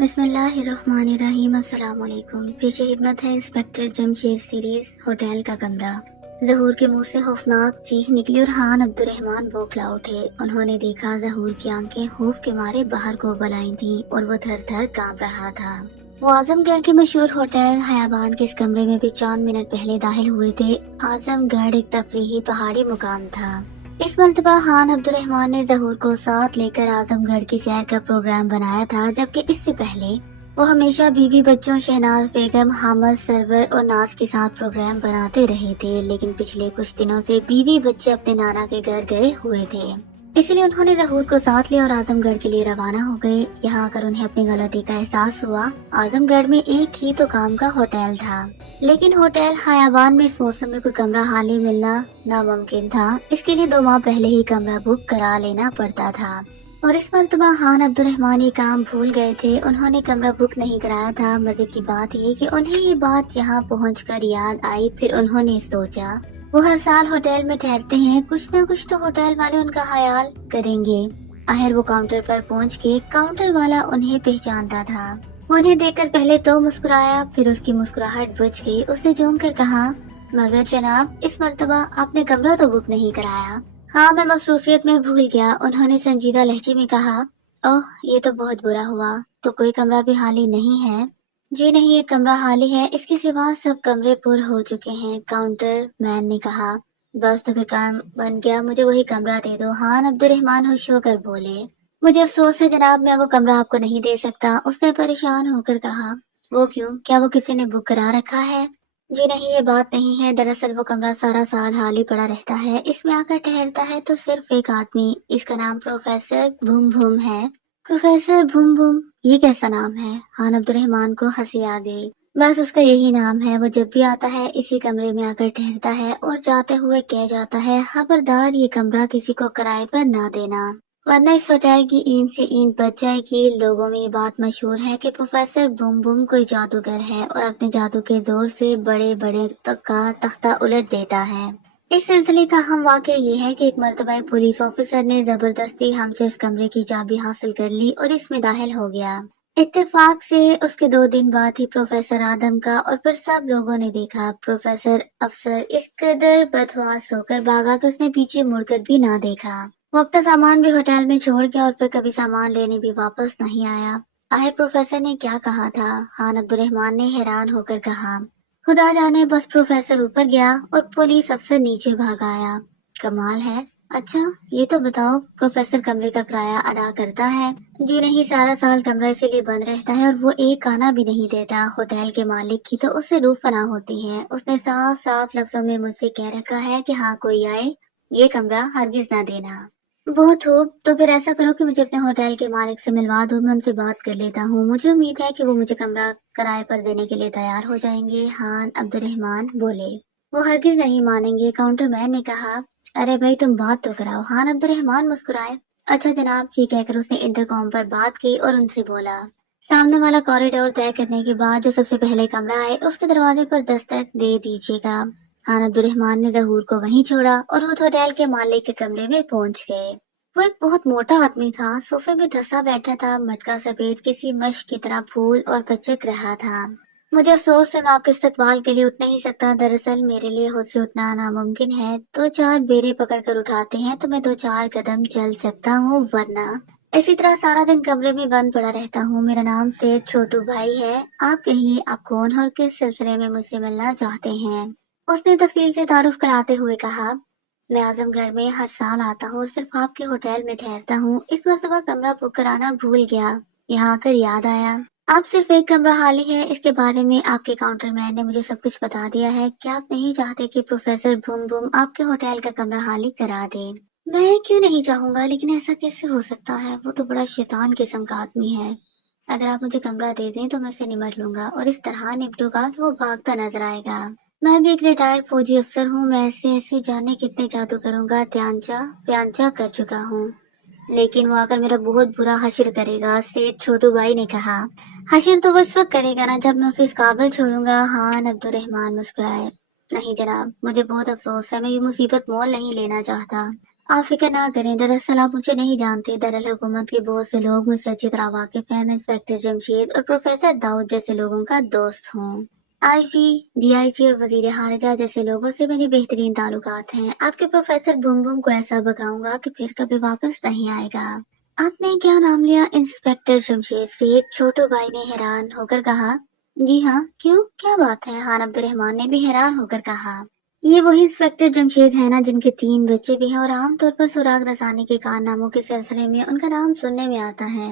بسم اللہ الرحمن الرحیم۔ السلام علیکم۔ پیش خدمت ہے انسپیکٹر جمشید سیریز ہوٹل کا کمرہ۔ ظہور کے منہ سے خوفناک چیخ نکلی اور خان عبدالرحمن بوکھلا اٹھے۔ انہوں نے دیکھا ظہور کی آنکھیں خوف کے مارے باہر کو بلائی تھیں اور وہ تھر تھر کانپ رہا تھا۔ وہ اعظم گڑھ کے مشہور ہوٹل حیابان کے اس کمرے میں بھی چند منٹ پہلے داخل ہوئے تھے۔ اعظم گڑھ ایک تفریحی پہاڑی مقام تھا۔ اس مرتبہ خان عبدالرحمن نے ظہور کو ساتھ لے کر اعظم گڑھ کی سیر کا پروگرام بنایا تھا، جبکہ اس سے پہلے وہ ہمیشہ بیوی بچوں شہناز بیگم، حامد سرور اور ناز کے ساتھ پروگرام بناتے رہے تھے، لیکن پچھلے کچھ دنوں سے بیوی بچے اپنے نانا کے گھر گئے ہوئے تھے، اس لیے انہوں نے ظہور کو ساتھ لیا اور اعظم گڑھ کے لیے روانہ ہو گئے۔ یہاں آ کر انہیں اپنی غلطی کا احساس ہوا۔ اعظم گڑھ میں ایک ہی تو کام کا ہوٹل تھا، لیکن ہوٹل حیابان میں اس موسم میں کوئی کمرہ حالی ملنا ناممکن تھا۔ اس کے لیے 2 ماہ پہلے ہی کمرہ بک کرا لینا پڑتا تھا، اور اس مرتبہ خان عبدالرحمن یہ کام بھول گئے تھے۔ انہوں نے کمرہ بک نہیں کرایا تھا۔ مزے کی بات یہ کہ انہیں یہ بات یہاں پہنچ کر یاد آئی۔ پھر انہوں نے سوچا وہ ہر سال ہوٹل میں ٹھہرتے ہیں، کچھ نہ کچھ تو ہوٹل والے ان کا خیال کریں گے۔ آخر وہ کاؤنٹر پر پہنچ کے کاؤنٹر والا انہیں پہچانتا تھا۔ وہ انہیں دیکھ کر پہلے تو مسکرایا، پھر اس کی مسکراہٹ بجھ گئی۔ اس نے جھوم کر کہا، مگر جناب اس مرتبہ آپ نے کمرہ تو بک نہیں کرایا۔ ہاں، میں مصروفیت میں بھول گیا، انہوں نے سنجیدہ لہجے میں کہا۔ اوہ، یہ تو بہت برا ہوا۔ تو کوئی کمرہ بھی خالی نہیں ہے؟ جی نہیں، ایک کمرہ خالی ہے، اس کے سوا سب کمرے پر ہو چکے ہیں، کاؤنٹر مین نے کہا۔ بس تو پھر کام بن گیا، مجھے وہی کمرہ دے دو، خان عبدالرحمن خوش ہو کر بولے۔ مجھے افسوس ہے جناب، میں وہ کمرہ آپ کو نہیں دے سکتا، اس نے پریشان ہو کر کہا۔ وہ کیوں؟ کیا وہ کسی نے بک کرا رکھا ہے؟ جی نہیں، یہ بات نہیں ہے، دراصل وہ کمرہ سارا سال خالی پڑا رہتا ہے، اس میں آ کر ٹہلتا ہے تو صرف ایک آدمی، اس کا نام پروفیسر بھوم بھوم ہے۔ پروفیسر بھوم بھوم، یہ کیسا نام ہے؟ خان عبدالرحمن کو ہنسی آ گئی۔ بس اس کا یہی نام ہے، وہ جب بھی آتا ہے اسی کمرے میں آ کر ٹہلتا ہے اور جاتے ہوئے کہہ جاتا ہے، خبردار یہ کمرہ کسی کو کرائے پر نہ دینا، ورنہ اس ہوٹل کی اینٹ سے اینٹ بچ جائے گی۔ لوگوں میں یہ بات مشہور ہے کہ پروفیسر بوم بوم کوئی جادوگر ہے اور اپنے جادو کے زور سے بڑے بڑے کا تختہ الٹ دیتا ہے۔ اس سلسلے کا اہم واقعہ یہ ہے کہ ایک مرتبہ ایک پولیس آفیسر نے زبردستی ہم سے اس کمرے کی چابی حاصل کر لی اور اس میں داخل ہو گیا۔ اتفاق سے اس کے 2 دن بعد ہی پروفیسر آدم کا، اور پھر سب لوگوں نے دیکھا پروفیسر افسر اس قدر بدحواس ہو کر بھاگا کہ اس نے پیچھے مڑ کر بھی نہ دیکھا۔ وہ اپنا سامان بھی ہوٹل میں چھوڑ گیا اور پھر کبھی سامان لینے بھی واپس نہیں آیا۔ آخر پروفیسر نے کیا کہا تھا؟ خان عبدالرحمن نے حیران ہو کر کہا۔ خدا جانے، بس پروفیسر اوپر گیا اور پولیس افسر نیچے بھاگ آیا۔ کمال ہے۔ اچھا یہ تو بتاؤ، پروفیسر کمرے کا کرایہ ادا کرتا ہے؟ جی نہیں، سارا سال کمرہ اسی لیے بند رہتا ہے اور وہ ایک آنا بھی نہیں دیتا۔ ہوٹل کے مالک کی تو اس سے روح فنا ہوتی ہے، اس نے صاف صاف لفظوں میں مجھ سے کہہ رکھا ہے کہ ہاں کوئی آئے یہ کمرہ ہرگز نہ دینا۔ بہت خوب، تو پھر ایسا کرو کہ مجھے اپنے ہوٹل کے مالک سے ملوا دو، میں ان سے بات کر لیتا ہوں، مجھے امید ہے کہ وہ مجھے کمرہ کرائے پر دینے کے لیے تیار ہو جائیں گے۔ خان عبدالرحمن بولے۔ وہ ہرگز نہیں مانیں گے، کاؤنٹر مین نے کہا۔ ارے بھائی تم بات تو کراؤ، خان عبدالرحمن مسکرائے۔ اچھا جناب، یہ کہہ کر اس نے انٹرکام پر بات کی اور ان سے بولا۔ سامنے والا کوریڈور طے کرنے کے بعد جو سب سے پہلے کمرہ آئے اس کے دروازے پر دستک دے دیجیے گا۔ خان عبدالرحمن نے ظہور کو وہیں چھوڑا اور وہ ہوٹل کے مالک کے کمرے میں پہنچ گئے۔ وہ ایک بہت موٹا آدمی تھا، صوفے میں دھسا بیٹھا تھا، مٹکا سفید کسی مشق کی طرح پھول اور پچک رہا تھا۔ مجھے افسوس ہے میں آپ کے استقبال کے لیے اٹھ نہیں سکتا، دراصل میرے لیے خود سے اٹھنا ناممکن ہے، 2-4 بیرے پکڑ کر اٹھاتے ہیں تو میں 2-4 قدم چل سکتا ہوں، ورنہ اسی طرح سارا دن کمرے میں بند پڑا رہتا ہوں۔ میرا نام سیٹھ چھوٹو بھائی ہے، آپ کہیے آپ کون اور کس سلسلے میں مجھ سے ملنا چاہتے ہیں؟ اس نے تفصیل سے تعارف کراتے ہوئے کہا۔ میں اعظم گڑھ میں ہر سال آتا ہوں اور صرف آپ کے ہوٹل میں ٹھہرتا ہوں، اس مرتبہ کمرہ بک کرانا بھول گیا، یہاں آ کر یاد آیا۔ آپ صرف ایک کمرہ خالی ہے، اس کے بارے میں آپ کے کاؤنٹر مین نے مجھے سب کچھ بتا دیا ہے، کیا آپ نہیں چاہتے کہ پروفیسر بھوم بھوم آپ کے ہوٹل کا کمرہ خالی کرا دے؟ میں کیوں نہیں چاہوں گا، لیکن ایسا کیسے ہو سکتا ہے، وہ تو بڑا شیطان قسم کا آدمی ہے۔ اگر آپ مجھے کمرہ دے دیں تو میں اسے نمٹ لوں گا اور اس طرح نپٹوں گا کہ وہ بھاگتا نظر آئے گا۔ میں بھی ایک ریٹائرڈ فوجی افسر ہوں، میں ایسے جانے کتنے جادو کروں گا، پیانچا کر چکا ہوں، لیکن وہ آ کر میرا بہت برا حشر کرے گا، سیٹھ چھوٹو بھائی نے کہا۔ حشر تو وہ اس وقت کرے گا نا جب میں اسے اس قابل چھوڑوں گا، خان عبدالرحمن مسکرائے۔ نہیں جناب، مجھے بہت افسوس ہے، میں یہ مصیبت مول نہیں لینا چاہتا۔ आप फिक्र ना करें, दरअसल आप मुझे नहीं जानते। दरअसल हुकूमत के बहुत से लोग मुझसे अच्छी तरह वाकिफ हैं। मैं इंस्पेक्टर जमशेद और प्रोफेसर दाऊद जैसे लोगों का दोस्त हूँ। आईजी, डीआईजी और वजीर खारिजा जैसे लोगों से मेरे बेहतरीन ताल्लुकात हैं। आपके प्रोफेसर बुम बुम को ऐसा भगाऊंगा कि फिर कभी वापस नहीं आएगा। आपने क्या नाम लिया? इंस्पेक्टर जमशेद से छोटू भाई ने हैरान होकर कहा। जी हाँ, क्यों, क्या बात है? खान अब्दुर्रहमान ने भी हैरान होकर कहा। ये वही इंस्पेक्टर जमशेद है ना जिनके 3 बच्चे भी हैं और आमतौर पर सुराग रसानी के कारनामों के सिलसिले में उनका नाम सुनने में आता है।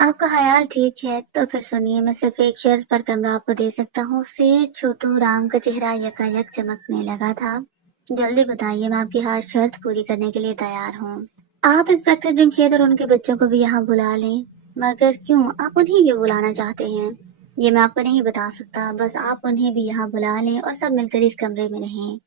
आपका ख्याल ठीक है, तो फिर सुनिए, मैं सिर्फ एक शर्त पर कमरा आपको दे सकता हूँ। सेठ छोटू राम का चेहरा यकायक चमकने लगा था। जल्दी बताइए, मैं आपकी हर शर्त पूरी करने के लिए तैयार हूँ। आप इंस्पेक्टर जमशेद और उनके बच्चों को भी यहाँ बुला लें। मगर क्यों, आप उन्हें क्यों बुलाना चाहते हैं? ये मैं आपको नहीं बता सकता, बस आप उन्हें भी यहाँ बुला लें और सब मिलकर इस कमरे में रहें।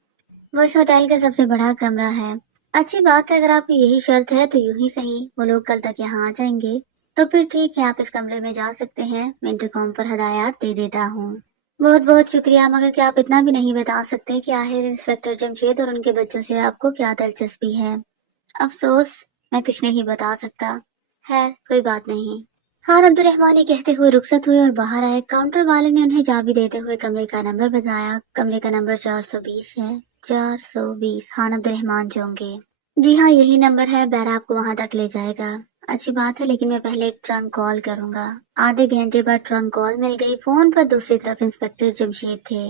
वो इस होटल का सबसे बड़ा कमरा है। अच्छी बात है, अगर आपकी यही शर्त है तो यूं ही सही, वो लोग कल तक यहाँ आ जाएंगे। तो फिर ठीक है, आप इस कमरे में जा सकते हैं। मैं इंटरकॉम पर हदायत दे देता हूँ। बहुत बहुत शुक्रिया, मगर क्या आप इतना भी नहीं बता सकते कि आखिर इंस्पेक्टर जमशेद और उनके बच्चों से आपको क्या दिलचस्पी है? अफसोस, मैं कुछ नहीं बता सकता। खैर, कोई बात नहीं। खान अब्दुर्रहमान ये कहते हुए रुखसत हुए और बाहर आए। काउंटर वाले ने उन्हें चाबी देते हुए कमरे का नंबर बताया। कमरे का नंबर 420 है। 420, खान अब्दुर्रहमान चौंके। जी हाँ, यही नंबर है, बैर आपको वहां तक ले जाएगा। अच्छी बात है, लेकिन मैं पहले एक ट्रंक कॉल करूंगा। आधे घंटे बाद ट्रंक कॉल मिल गई। फोन पर दूसरी तरफ इंस्पेक्टर जमशेद थे।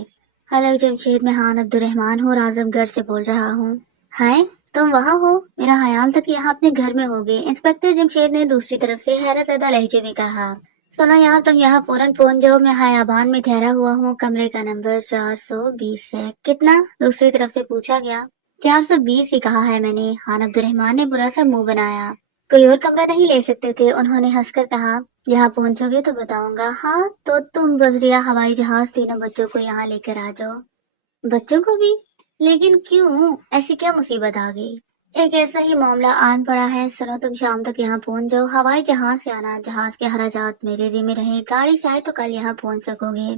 हेलो जमशेद, मैं खान अब्दुर्रहमान हूँ और आजमगढ़ से बोल रहा हूँ। हाय, तुम वहाँ हो? मेरा ख्याल था कि यहाँ अपने घर में होगे। इंस्पेक्टर जमशेद ने दूसरी तरफ से हैरत ज़दा लहजे में कहा। सुनो यार, तुम यहाँ फौरन पहुंच जाओ। मैं हयाबान में ठहरा हुआ हूँ। कमरे का नंबर 420 है। कितना? दूसरी तरफ से पूछा गया। 420 ही कहा है मैंने। खान अब्दुर्रहमान ने बुरा सा मुंह बनाया। कोई और कमरा नहीं ले सकते थे? उन्होंने हंसकर कहा। यहाँ पहुंचोगे तो बताऊंगा। हाँ, तो तुम बजरिया हवाई जहाज तीनों बच्चों को यहाँ लेकर आ जाओ। बच्चों को भी? लेकिन क्यों, ऐसी क्या मुसीबत आ गई? एक ऐसा ही मामला आन पड़ा है। सुनो, तुम शाम तक यहाँ पहुंच जाओ। हवाई जहाज से आना, जहाज के खर्चात मेरे जिम्मे रहे। गाड़ी से आए तो कल यहाँ पहुंच सकोगे।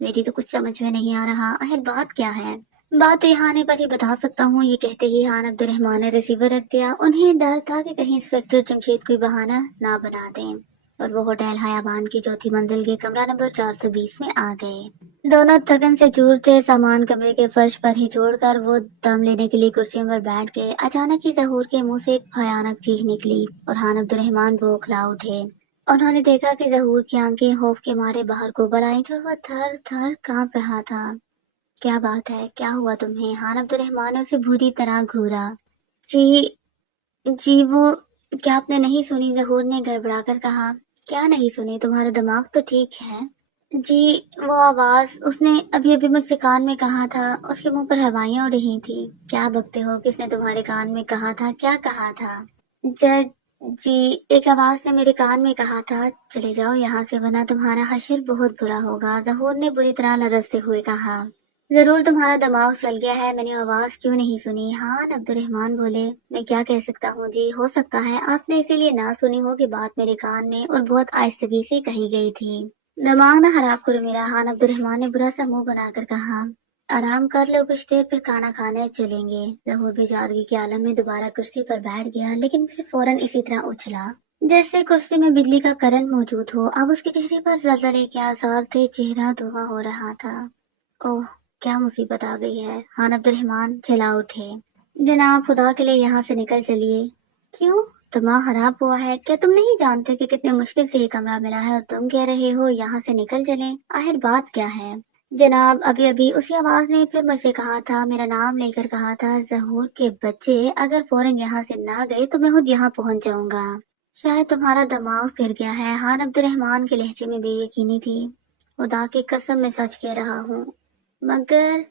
मेरी तो कुछ समझ में नहीं आ रहा, आखिर बात क्या है? बात तो यहाँ आने पर ही बता सकता हूँ। ये कहते ही खान अब्दुर्रहमान ने रिसीवर रख दिया। उन्हें डर था कि कहीं इंस्पेक्टर जमशेद कोई बहाना ना बना दें और वो होटल हयाबान की चौथी मंजिल के कमरा नंबर 420 में आ गए। दोनों थकन से चूर थे। सामान कमरे के फर्श पर ही छोड़कर वो दम लेने के लिए कुर्सियों पर बैठ गए। अचानक ही जहूर के मुंह से एक भयानक चीख निकली और खान अब्दुर्रहमान बौखला उठे। उन्होंने देखा कि जहूर की आंखें खौफ के मारे बाहर को उबल आई थी और वह थर थर कांप रहा था। क्या बात है, क्या हुआ तुम्हें? खान अब्दुर्रहमान ने उसे बुरी तरह घूरा। जी, जी वो, क्या आपने नहीं सुनी? जहूर ने गड़बड़ाकर कहा। क्या नहीं सुनी? तुम्हारा दिमाग तो ठीक है। जी, वो आवाज उसने अभी अभी मुझसे कान में कहा था। उसके मुंह पर हवाइयां उड़ रही थी। क्या बकते हो? किसने तुम्हारे कान में कहा था? क्या कहा था? जज जी, एक आवाज ने मेरे कान में कहा था, चले जाओ यहाँ से वरना तुम्हारा हश्र बहुत बुरा होगा। जहूर ने बुरी तरह लरजते हुए कहा। जरूर तुम्हारा दिमाग चल गया है, मैंने आवाज क्यों नहीं सुनी? हाँ, अब्दुर्रहमान बोले। मैं क्या कह सकता हूँ जी, हो सकता है आपने इसीलिए ना सुनी हो कि बात मेरे कान में और बहुत आहिस्तगी से कही गई थी। दिमाग ना खराब करो मेरा। खान अब्दुर्रहमान ने बुरा सा मुंह बनाकर कहा। आराम कर लो कुछ देर, फिर खाना खाने चलेंगे। जहूर बेचारगी के आलम में दोबारा कुर्सी पर बैठ गया, लेकिन फिर फौरन इसी तरह उछला जैसे कुर्सी में बिजली का करंट मौजूद हो। अब उसके चेहरे पर जलजले के आसार थे। चेहरा धुआं हो रहा था। ओह, क्या मुसीबत आ गई है? खान अब्दुर्रहमान चिल्ला उठे। जनाब, खुदा के लिए यहाँ से निकल चलिए। क्यों, दिमाग खराब हुआ है क्या? तुम नहीं जानते कि कितने मुश्किल से ये कमरा मिला है और तुम कह रहे हो यहाँ से निकल चलें? आखिर बात क्या है? जनाब, अभी अभी उसी आवाज ने फिर मुझसे कहा था, मेरा नाम लेकर कहा था, जहूर के बच्चे अगर फौरन यहाँ से ना गए तो मैं खुद यहाँ पहुंच जाऊंगा। शायद तुम्हारा दिमाग फिर गया है। खान अब्दुर्रहमान के लहजे में बेयकीनी थी। खुदा की कसम मैं सच कह रहा हूँ। मगर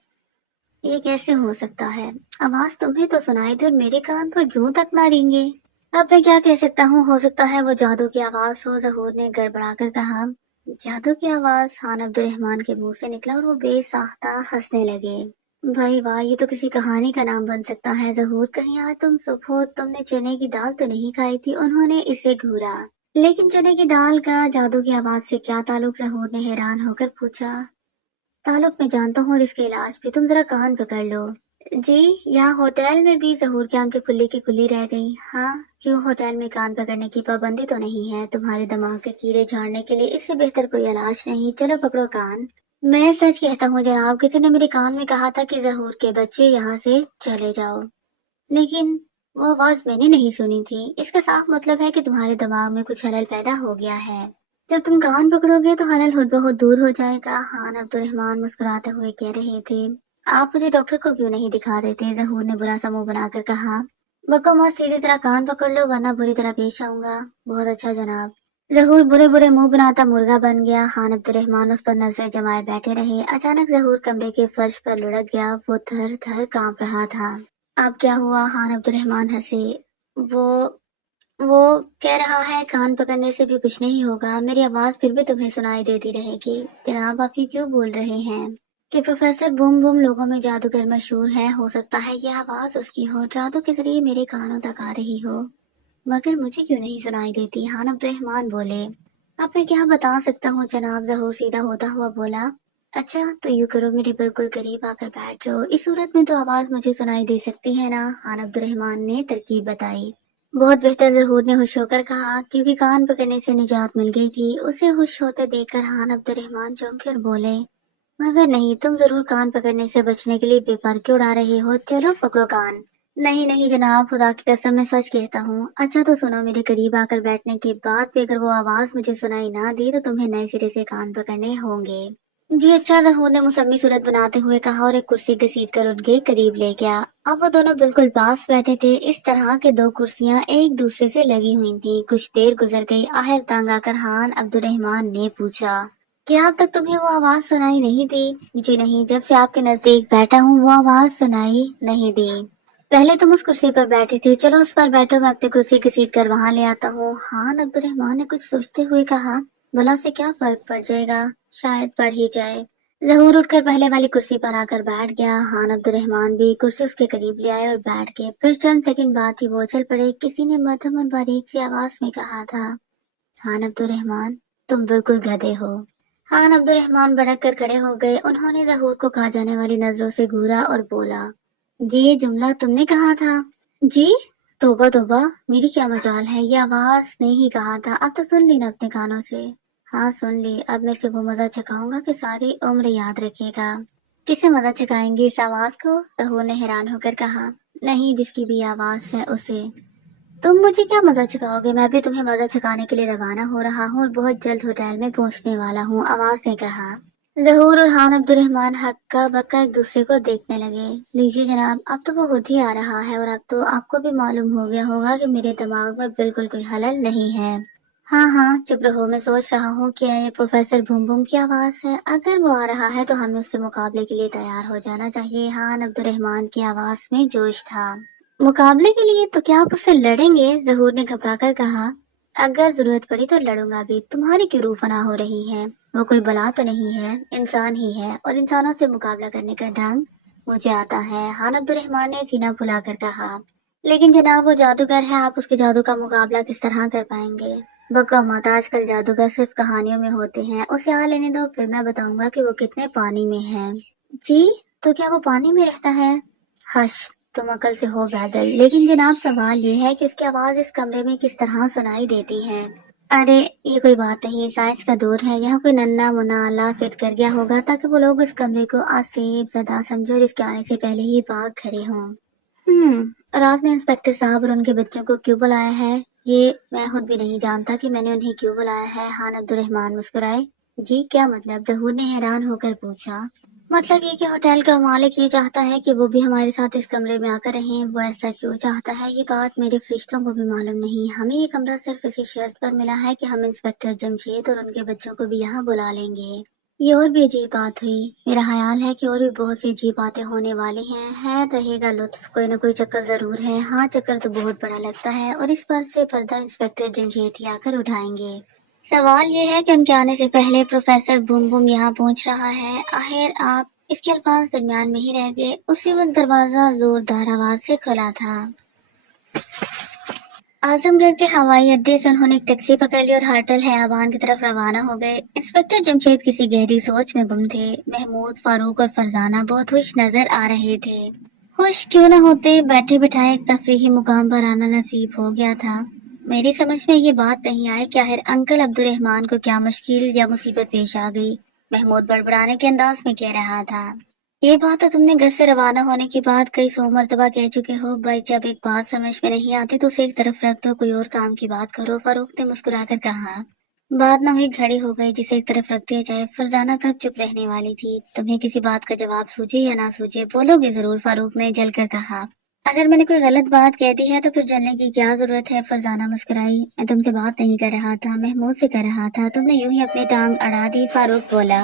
ये कैसे हो सकता है? आवाज तुम्हें तो सुनाई थी और मेरे कान पर जूं तक ना रेंगे। अब मैं क्या कह सकता हूँ? हो सकता है वो जादू की आवाज हो। जहूर ने गड़बड़ाकर कहा। जादू की आवाज? खान अब्दुर्रहमान के मुंह से निकला और वो बेसाख्ता हंसने लगे। भाई वाह, ये तो किसी कहानी का नाम बन सकता है। जहूर, कहीं आज तुम सुबह हो, तुमने चने की दाल तो नहीं खाई थी? उन्होंने इसे घूरा। लेकिन चने की दाल का जादू की आवाज से क्या ताल्लुक? जहूर ने हैरान होकर पूछा। ताल्लुक मैं जानता हूँ और इसके इलाज भी। तुम जरा कान पकड़ लो। जी, यहाँ होटल में भी ज़हूर की आंखें खुली की खुली रह गईं। हाँ, क्यों होटल में कान पकड़ने की पाबंदी तो नहीं है। तुम्हारे दिमाग के कीड़े झाड़ने के लिए इससे बेहतर कोई इलाज नहीं। चलो पकड़ो कान। मैं सच कहता हूँ जनाब, किसी ने मेरे कान में कहा था कि ज़हूर के बच्चे यहाँ से चले जाओ। लेकिन वो आवाज़ मैंने नहीं सुनी थी। इसका साफ मतलब है कि तुम्हारे दिमाग में कुछ खलल पैदा हो गया है। जब तुम कान पकड़ोगे तो खलल खुद ब खुद दूर हो जाएगा। खान अब्दुर्रहमान मुस्कुराते हुए कह रहे थे। आप मुझे डॉक्टर को क्यों नहीं दिखा देते? ज़हूर ने बुरा सा मुंह बनाकर कहा। बको मत, सीधी तरह कान पकड़ लो वरना बुरी तरह पेश आऊंगा। बहुत अच्छा जनाब। ज़हूर बुरे बुरे मुंह बनाता मुर्गा बन गया। खान अब्दुर्रहमान उस पर नजरें जमाए बैठे रहे। अचानक ज़हूर कमरे के फर्श पर लुढ़क गया। वो थर थर कांप रहा था। अब क्या हुआ? खान अब्दुर्रहमान हंसे। वो वो कह रहा है कान पकड़ने से भी कुछ नहीं होगा। मेरी आवाज फिर भी तुम्हें सुनाई देती रहेगी। जनाब, आप ये क्यों बोल रहे हैं कि प्रोफेसर बूम बूम लोगों में जादूगर मशहूर है? हो सकता है ये आवाज उसकी हो, जादू के जरिए मेरे कानों तक आ रही हो, मगर मुझे क्यों नहीं सुनाई देती? खान अब्दुर्रहमान बोले। अब मैं क्या बता सकता हूँ जनाब, ज़हूर सीधा होता हुआ बोला। अच्छा तो यूँ करो, मेरे बिल्कुल करीब आकर बैठ जाओ। इस सूरत में तो आवाज मुझे सुनाई दे सकती है ना? खान अब्दुर्रहमान ने तरकीब बताई। बहुत बेहतर, ज़हूर ने खुश होकर कहा, क्योंकि कान पकड़ने से निजात मिल गई थी। उसे खुश होते देखकर खान अब्दुर्रहमान चौंके और बोले, मगर नहीं, तुम जरूर कान पकड़ने से बचने के लिए बेपरखे उड़ा रहे हो। चलो पकड़ो कान। नहीं नहीं जनाब, खुदा की कसम मैं सच कहता हूँ। अच्छा तो सुनो, मेरे करीब आकर बैठने के बाद भी अगर वो आवाज मुझे सुनाई ना दी तो तुम्हें नए सिरे से कान पकड़ने होंगे। जी अच्छा, ज़हूर ने मुसम्मी सूरत बनाते हुए कहा और एक कुर्सी घसीट कर उनके करीब ले गया। अब वो दोनों बिल्कुल पास बैठे थे। इस तरह के दो कुर्सियां एक दूसरे से लगी हुई थी। कुछ देर गुजर गई। आखिर तंग आकर खान अब्दुर्रहमान ने पूछा, क्या अब तक तुम्हें वो आवाज सुनाई नहीं दी? जी नहीं, जब से आपके नजदीक बैठा हूँ वो आवाज सुनाई नहीं दी। पहले तुम उस कुर्सी पर बैठे थे, चलो उस पर बैठो, मैं अपनी कुर्सी घसीट कर वहां ले आता हूँ। खान अब्दुर्रहमान ने कुछ सोचते हुए कहा, भला से क्या फर्क पड़ जाएगा? शायद पड़ ही जाए। जहूर उठकर पहले वाली कुर्सी पर आकर बैठ गया। खान अब्दुर्रहमान भी कुर्सी उसके करीब ले आए और बैठ गए। फिर चंद सेकंड बाद ही वो उछल पड़े। किसी ने मध्यम और बारीक सी आवाज में कहा था, खान अब्दुर्रहमान, तुम बिल्कुल गधे हो। खान अब्दुर्रहमान भड़क कर खड़े हो गए। उन्होंने जहूर को कहा जाने वाली नजरों से घूरा और बोला, ये जुमला तुमने कहा था? जी? तौबा तौबा, मेरी क्या मजाल है, ये आवाज ने ही कहा था। अब तो सुन ली ना अपने कानों से? हाँ सुन ली। अब मैं इसे वो मजा चखाऊंगा कि सारी उम्र याद रखेगा। किसे मजा चखाएंगे, इस आवाज को? जहूर ने हैरान होकर कहा। नहीं, जिसकी भी आवाज है उसे। तुम मुझे क्या मजा चखाओगे? मैं भी तुम्हें मजा चखाने के लिए रवाना हो रहा हूँ और बहुत जल्द होटल में पहुंचने वाला हूँ, आवाज ने कहा। जहूर और खान अब्दुर्रहमान हक्का बक्का एक दूसरे को देखने लगे। लीजिए जनाब, अब तो वो खुद ही आ रहा है और अब तो आपको भी मालूम हो गया होगा कि मेरे दिमाग में बिल्कुल कोई खलल नहीं है। हाँ हाँ चुप रहो, मैं सोच रहा हूँ क्या ये प्रोफेसर बूम बूम की आवाज है? अगर वो आ रहा है तो हमें उससे मुकाबले के लिए तैयार हो जाना चाहिए। खान अब्दुर्रहमान की आवाज में जोश था। मुकाबले के लिए? तो क्या आप उससे लड़ेंगे? जहूर ने घबरा कर कहा। अगर जरूरत पड़ी तो लड़ूंगा भी। तुम्हारी क्यों रूह फना हो रही है? वो कोई बला तो नहीं है, इंसान ही है और इंसानों से मुकाबला करने का ढंग मुझे आता है। खान अब्दुर्रहमान ने सीना फुलाकर कहा। लेकिन जनाब वो जादूगर है, आप उसके जादू का मुकाबला किस तरह कर पाएंगे? बका मत, आजकल जादूगर सिर्फ कहानियों में होते हैं। उसे आ लेने दो, फिर मैं बताऊंगा कि वो कितने पानी में है। जी? तो क्या वो पानी में रहता है? हश, तुम अकल से हो बैदल। लेकिन जनाब सवाल ये है कि उसकी आवाज इस कमरे में किस तरह सुनाई देती है। अरे ये कोई बात नहीं, साइंस का दौर है। यहाँ कोई नन्ना मुन्ना अल्लाह फिट कर गया होगा ताकि वो लोग इस कमरे को आसेब ज़दा समझो और इसके आने से पहले ही भाग खड़े हों। और आपने इंस्पेक्टर साहब और उनके बच्चों को क्यों बुलाया है? ये मैं खुद भी नहीं जानता कि मैंने उन्हें क्यों बुलाया है। खान अब्दुर्रहमान मुस्कुराए। जी क्या मतलब? जहूर ने हैरान होकर पूछा। मतलब ये कि होटल का मालिक ये चाहता है कि वो भी हमारे साथ इस कमरे में आकर रहें। वो ऐसा क्यों चाहता है ये बात मेरे फरिश्तों को भी मालूम नहीं। हमें ये कमरा सिर्फ इसी शर्त पर मिला है कि हम इंस्पेक्टर जमशेद और उनके बच्चों को भी यहाँ बुला लेंगे। ये और भी अजीब बात हुई। मेरा ख्याल है कि और भी बहुत सी अजीब बातें होने वाली हैं। है रहेगा लुत्फ, कोई ना कोई चक्कर जरूर है। हाँ चक्कर तो बहुत बड़ा लगता है और इस पर से पर्दा इंस्पेक्टर जमशेद ही आकर उठाएंगे। सवाल ये है कि उनके आने से पहले प्रोफेसर बूम बूम यहाँ पहुँच रहा है। आखिर आप, इसके अल्फाज दरमियान में ही रह गए। उसी वक्त दरवाजा जोरदार आवाज से खुला था। आजमगढ़ के हवाई अड्डे से उन्होंने एक टैक्सी पकड़ ली और होटल हयावान की तरफ रवाना हो गए। इंस्पेक्टर जमशेद किसी गहरी सोच में गुम थे। महमूद, फारूक और फरजाना बहुत खुश नजर आ रहे थे। होश क्यों न होते बैठे बिठाए एक तफरीही मुकाम पर आना नसीब हो गया था। मेरी समझ में ये बात नहीं आई कि आखिर अंकल अब्दुर्रहमान को क्या मुश्किल या मुसीबत पेश आ गई। महमूद बड़बड़ाने के अंदाज में कह रहा था, ये बात तो तुमने घर से रवाना होने के बाद कई सौ मर्तबा कह चुके हो भाई, जब एक बात समझ में नहीं आती तो उसे एक तरफ रख दो, कोई और काम की बात करो। फारूक ने मुस्कुराकर कहा, बात न हुई घड़ी हो गई जिसे एक तरफ रख दिया जाए। फरजाना तब चुप रहने वाली थी। तुम्हें किसी बात का जवाब सूझे या ना सूझे बोलोगे जरूर, फारूक ने जलकर कहा। अगर मैंने कोई गलत बात कह दी है तो फिर जलने की क्या जरूरत है, फरजाना मुस्कुराई। मैं तुमसे बात नहीं कर रहा था, महमूद से कर रहा था। तुमने यूं ही अपनी टांग अड़ा दी, फारूक बोला।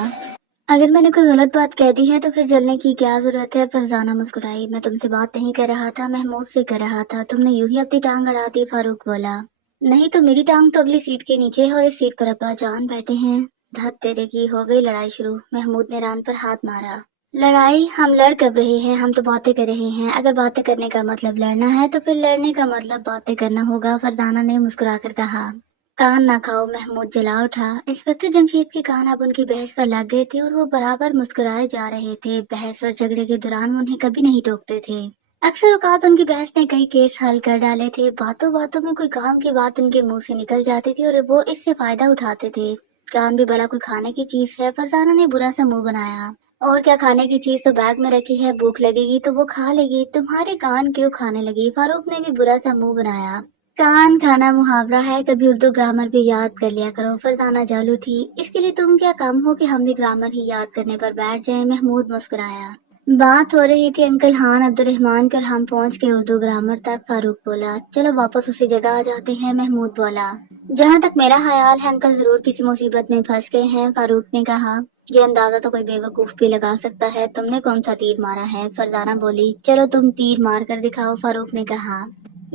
अगर मैंने कोई गलत बात कह दी है तो फिर जलने की क्या जरूरत है, फरजाना मुस्कुराई। मैं तुमसे बात नहीं कर रहा था, महमूद से कर रहा था। तुमने यूं ही अपनी टांग अड़ा दी, फारूक बोला। नहीं तो मेरी टांग तो अगली सीट के नीचे है और इस सीट पर अब्बा जान बैठे हैं। धत तेरे की, हो गई लड़ाई शुरू। महमूद ने रान पर हाथ मारा। लड़ाई? हम लड़ कब रहे हैं, हम तो बातें कर रहे हैं। अगर बातें करने का मतलब लड़ना है तो फिर लड़ने का मतलब बातें करना होगा, फरजाना ने मुस्कुराकर कहा। कान ना खाओ, महमूद जला उठा। इंस्पेक्टर जमशेद के कान अब उनकी बहस पर लग गए थे और वो बराबर मुस्कुराए जा रहे थे। बहस और झगड़े के दौरान वो उन्हें कभी नहीं टोकते थे। अक्सर औकात उनकी बहस ने कई केस हल कर डाले थे। बातों बातों में कोई काम की बात उनके मुंह से निकल जाती थी और वो इससे फायदा उठाते थे। कान भी भला कोई खाने की चीज है, फरजाना ने बुरा सा मुंह बनाया। और क्या, खाने की चीज तो बैग में रखी है, भूख लगेगी तो वो खा लेगी। तुम्हारे कान क्यों खाने लगी, फारूक ने भी बुरा सा मुंह बनाया। कान खाना मुहावरा है, कभी उर्दू ग्रामर भी याद कर लिया करो, फरजाना जाल उठी। इसके लिए तुम क्या कम हो कि हम भी ग्रामर ही याद करने पर बैठ जाएं, महमूद मुस्कुराया। बात हो रही थी अंकल हान अब्दुर्रहमान की और हम पहुंच गए उर्दू ग्रामर तक, फारूक बोला। चलो वापस उसी जगह आ जाते हैं, महमूद बोला। जहाँ तक मेरा ख्याल है अंकल जरूर किसी मुसीबत में फंस गए हैं, फारूक ने कहा। ये अंदाजा तो कोई बेवकूफ भी लगा सकता है। तुमने कौन सा तीर मारा है, फरजाना बोली। चलो तुम तीर मार कर दिखाओ, फारूक ने कहा।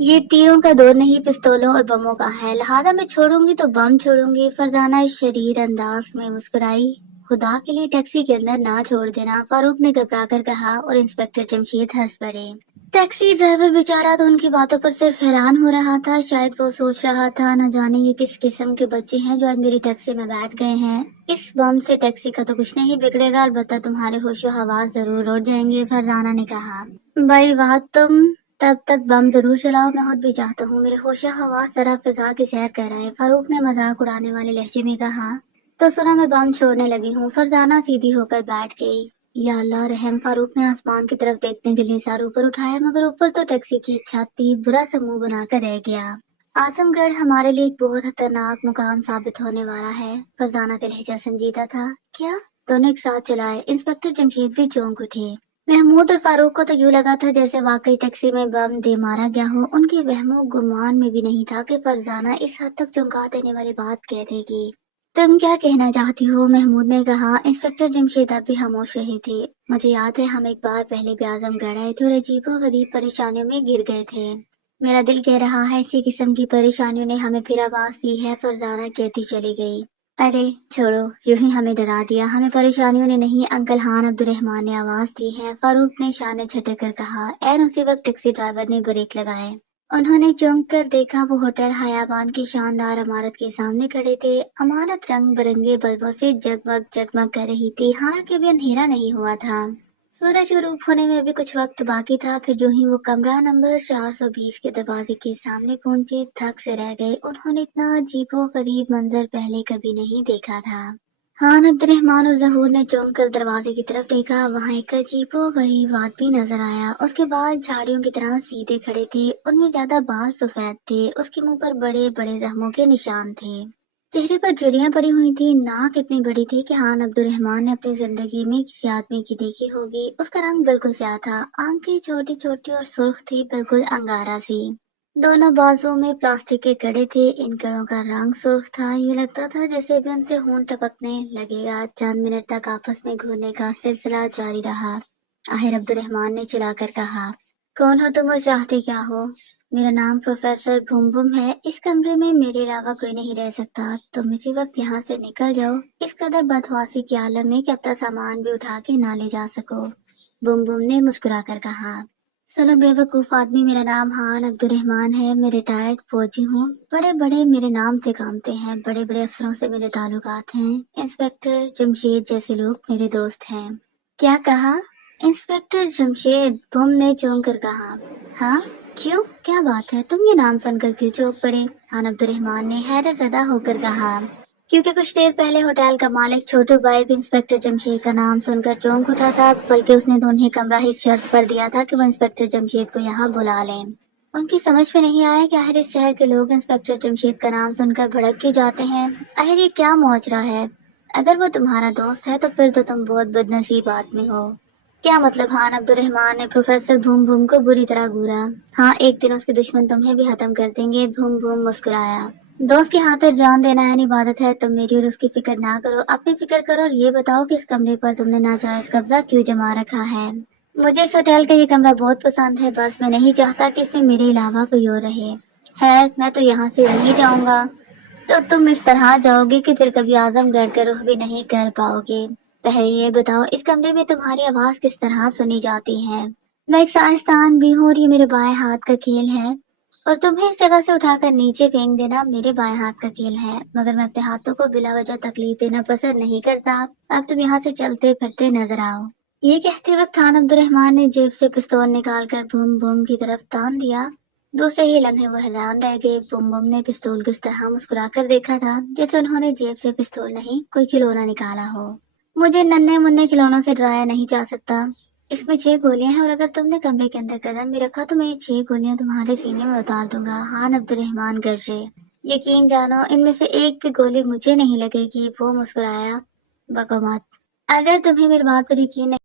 ये तीरों का दौर नहीं, पिस्तौलों और बमों का है, लिहाजा मैं छोड़ूंगी तो बम छोड़ूंगी, फरजाना इस शरीर अंदाज में मुस्कुराई। खुदा के लिए टैक्सी के अंदर ना छोड़ देना, फारूक ने घबरा कर कहा और इंस्पेक्टर जमशेद हंस पड़े। टैक्सी ड्राइवर बेचारा तो उनकी बातों पर सिर्फ हैरान हो रहा था। शायद वो सोच रहा था, न जाने ये किस किस्म के बच्चे हैं जो आज मेरी टैक्सी में बैठ गए हैं। इस बम से टैक्सी का तो कुछ नहीं बिगड़ेगा, अलबत्ता तुम्हारे होशो हवास जरूर उड़ जाएंगे, फरजाना ने कहा। भाई वाह, तुम तब तक बम जरूर चलाओ, मैं खुद भी चाहता हूँ मेरे होशो हवास जरा फिजा की सैर कर रहे हैं, फारूक ने मजाक उड़ाने वाले लहजे में कहा। तो सुना मैं बम छोड़ने लगी हूँ, फरजाना सीधी होकर बैठ गई। या अल्लाह रहम, फारूक ने आसमान की तरफ देखने के लिए सर ऊपर उठाया, मगर ऊपर तो टैक्सी की छत थी। बुरा सा मुंह बनाकर रह गया। आजमगढ़ हमारे लिए एक बहुत खतरनाक मुकाम साबित होने वाला है, फरजाना का लहजा संजीदा था। क्या? दोनों एक साथ चलाए, इंस्पेक्टर जमशेद भी चौंक उठे। महमूद और फारूक को तो यूं लगा था जैसे वाकई टैक्सी में बम दे मारा गया हो। उनके वहमो गुमान में भी नहीं था कि फरजाना इस हद तक चौंका देने वाली बात कह देगी। तुम क्या कहना चाहती हो, महमूद ने कहा। इंस्पेक्टर जमशेद अब भी खामोश रहे थे। मुझे याद है हम एक बार पहले भी आजमगढ़ आए थे और अजीबो गरीब परेशानियों में गिर गए थे। मेरा दिल कह रहा है इसी किस्म की परेशानियों ने हमें फिर आवाज दी है, फरजाना कहती चली गई। अरे छोड़ो, यूं ही हमें डरा दिया, हमें परेशानियों ने नहीं, अंकल हान अब्दुर्रहमान ने आवाज दी है, फारूक ने शान झटक कर कहा। ऐन उसी वक्त टैक्सी ड्राइवर ने ब्रेक लगाए। उन्होंने चौंक कर देखा, वो होटल हयाबान की शानदार इमारत के सामने खड़े थे। इमारत रंग बिरंगे बल्बों से जगमग जगमग कर रही थी, हालांकि अभी अंधेरा नहीं हुआ था। सूरज गुरूब होने में भी कुछ वक्त बाकी था। फिर जो ही वो कमरा नंबर 420 के दरवाजे के सामने पहुंचे, थक से रह गए। उन्होंने इतना अजीबो गरीब मंजर पहले कभी नहीं देखा था। हान अब्दुर्रहमान और जहूर ने चौंक कर दरवाजे की तरफ देखा। वहां एक अजीबो गरीब आदमी नजर आया। उसके बाल झाड़ियों की तरह सीधे खड़े थे, उनमें ज्यादा बाल सफेद थे। उसके मुंह पर बड़े बड़े जख्मों के निशान थे। चेहरे पर झुर्रियां पड़ी हुई थी। नाक इतनी बड़ी थी कि हान अब्दुर्रहमान ने अपनी जिंदगी में किसी आदमी की देखी होगी। उसका रंग बिल्कुल स्याह था, आंखें छोटी छोटी और सुर्ख थी, बिल्कुल अंगारा सी। दोनों बाजुओं में प्लास्टिक के कड़े थे, इन कड़ों का रंग सुर्ख था। यूं लगता था जैसे भी उनसे खून टपकने लगेगा। चंद मिनट तक आपस में घूरने का सिलसिला जारी रहा। आखिर अब्दुर्रहमान ने चिल्लाकर कहा, कौन हो तुम और चाहते क्या हो? मेरा नाम प्रोफेसर बुम बुम है। इस कमरे में मेरे अलावा कोई नहीं रह सकता। तुम इसी वक्त यहाँ से निकल जाओ। इस कदर बदहवासी के आलम में कि अपना सामान भी उठा के ना ले जा सको, बुम बुम ने मुस्कुराकर कहा। चलो बेवकूफ आदमी, मेरा नाम हान अब्दुर्रहमान है, मैं रिटायर्ड फौजी हूँ। बड़े बड़े मेरे नाम से कामते हैं, बड़े बड़े अफसरों से मेरे ताल्लुकात हैं। इंस्पेक्टर जमशेद जैसे लोग मेरे दोस्त हैं। क्या कहा? इंस्पेक्टर जमशेद, बुम ने चौंक कर कहा। हाँ, क्यों, क्या बात है, तुम ये नाम सुनकर क्यों चौंक पड़े? खान अब्दुर्रहमान ने हैरत ज़दा होकर कहा। क्योंकि कुछ देर पहले होटल का मालिक छोटू भाई भी इंस्पेक्टर जमशेद का नाम सुनकर चौंक उठा था, बल्कि उसने तो उन्हें कमरा इस शर्त पर दिया था कि वो इंस्पेक्टर जमशेद को यहाँ बुला लें। उनकी समझ में नहीं आया कि आखिर इस शहर के लोग इंस्पेक्टर जमशेद का नाम सुनकर भड़क क्यों जाते हैं। आखिर ये क्या माजरा है? अगर वो तुम्हारा दोस्त है तो फिर तो तुम बहुत बदनसीब आदमी हो। क्या मतलब? खान अब्दुर्रहमान ने प्रोफेसर भूम भूम को बुरी तरह घूरा। हाँ, एक दिन उसके दुश्मन तुम्हें भी खत्म कर देंगे। भूम भूम मुस्कुराया। दोस्त की खातिर जान देना है इबादत है। तुम मेरी और उसकी फिक्र ना करो, अपनी फिक्र करो और ये बताओ कि इस कमरे पर तुमने नाजायज कब्जा क्यों जमा रखा है? मुझे इस होटल का ये कमरा बहुत पसंद है, बस मैं नहीं चाहता कि इसमें मेरे अलावा कोई और रहे। खैर, मैं तो यहाँ से नहीं जाऊंगा। तो तुम इस तरह जाओगे कि फिर कभी आजमगढ़ का रुख भी नहीं कर पाओगे। पहले ये बताओ, इस कमरे में तुम्हारी आवाज किस तरह सुनी जाती है? मैं एक साइंसदान भी हूँ और ये मेरे बाएं हाथ का खेल है, और तुम्हें इस जगह से उठाकर नीचे फेंक देना मेरे बाएं हाथ का खेल है। मगर मैं अपने हाथों को बिला वजह तकलीफ देना पसंद नहीं करता। अब तुम यहाँ से चलते फिरते नजर आओ। ये कहते वक्त खान अब्दुर्रहमान ने जेब से पिस्तौल निकालकर बूम बूम की तरफ तान दिया। दूसरे ही लम्हे वो हैरान रह गए। बुम बुम ने पिस्तौल को इस तरह मुस्कुराकर देखा था जैसे उन्होंने जेब से पिस्तौल नहीं, कोई खिलौना निकाला हो। मुझे नन्हे मुन्ने खिलौनों से डराया नहीं जा सकता। इसमें 6 गोलियां हैं और अगर तुमने कमरे के अंदर कदम भी रखा तो मैं ये 6 गोलियां तुम्हारे सीने में उतार दूंगा। खान अब्दुर्रहमान गरजे। यकीन जानो, इनमें से एक भी गोली मुझे नहीं लगेगी। वो मुस्कुराया। बको मत। अगर तुम्हें मेरी बात पर यकीन